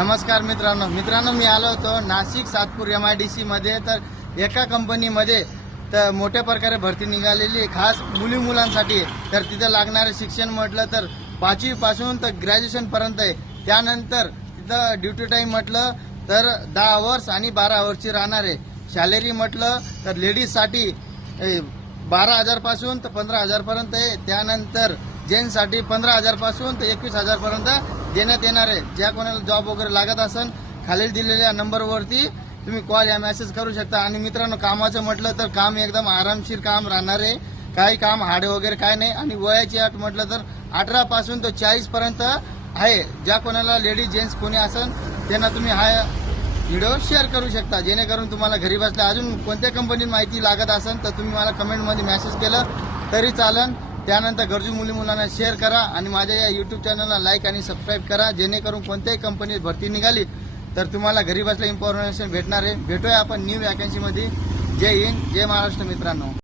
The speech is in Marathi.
नमस्कार मित्रांनो मी आलो होतो नाशिक सातपूर MIDC मध्ये। तर एका कंपनीमध्ये तर मोठ्या प्रकारे भरती निघालेली खास मुलांसाठी। तर तिथे लागणारे शिक्षण म्हटलं तर 5वी पासून तर ग्रॅज्युएशन पर्यंत आहे। त्यानंतर तिथं ड्युटी टाइम म्हटलं तर 10 आवर्स आणि 12 आवर्सची राहणार आहे। सॅलरी म्हटलं तर लेडीजसाठी 12,000 पासून तर 15,000 पर्यंत आहे। त्यानंतर जेंट्ससाठी 15,000 पासून तर 21,000 पर्यंत देण्यात येणार आहे। ज्या कोणाला जॉब वगैरे लागत असेल खालील दिलेल्या नंबरवरती तुम्ही कॉल या मेसेज करू शकता। आणि मित्रांनो, कामाचं म्हटलं तर काम एकदम आरामशीर काम राहणार आहे। काही काम हाडे वगैरे काय नाही। आणि वयाची अट म्हटलं तर 18 पासून तर 40 पर्यंत आहे। ज्या कोणाला लेडीज जेंट्स कोणी असेल त्यांना तुम्ही हा व्हिडिओ शेअर करू शकता, जेणेकरून तुम्हाला घरी बसल्या अजून कोणत्या कंपनीत माहिती लागत असेल तर तुम्ही मला कमेंटमध्ये मेसेज केलं तरी चालेल। त्यानंतर गरजू मुलांना शेअर करा आणि माझ्या या यूट्यूब चॅनलला लाईक आणि सबस्क्राईब करा, जेणेकरून कोणत्याही कंपनीत भरती निघाली तर तुम्हाला घरी बसल्या इन्फॉर्मेशन भेटणार आहे। भेटूया आपण न्यू वॅकन्सीमध्ये। जय हिंद, जय महाराष्ट्र मित्रांनो।